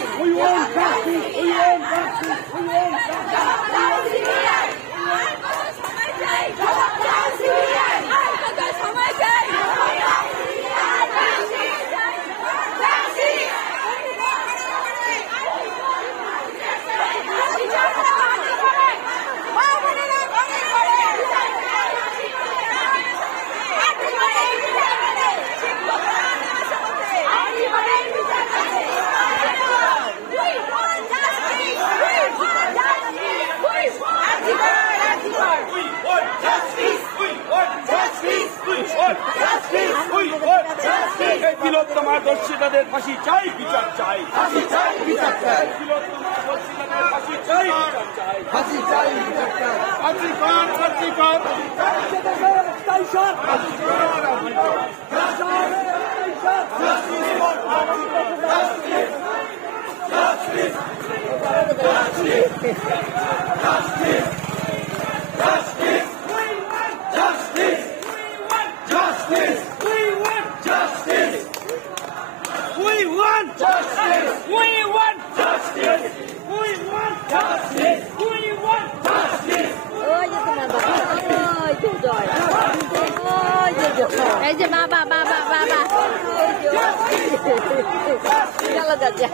justice. We want justice. We want justice. We want তিলোত্তমার দর্শিতাদের ফাঁসি চাই, বিচার চাই, ফাঁসি চাই, বিচার চাই। তিলোত্তমার দর্শিতাদের ফাঁসি চাই, বিচার চাই, ফাঁসি চাই, বিচার চাই। ফাঁসি কর, ফাঁসি কর, এই যে বাবা বাবা বাবা গেল যাচ্ছে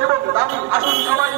জীবন দামি আসুন সবাই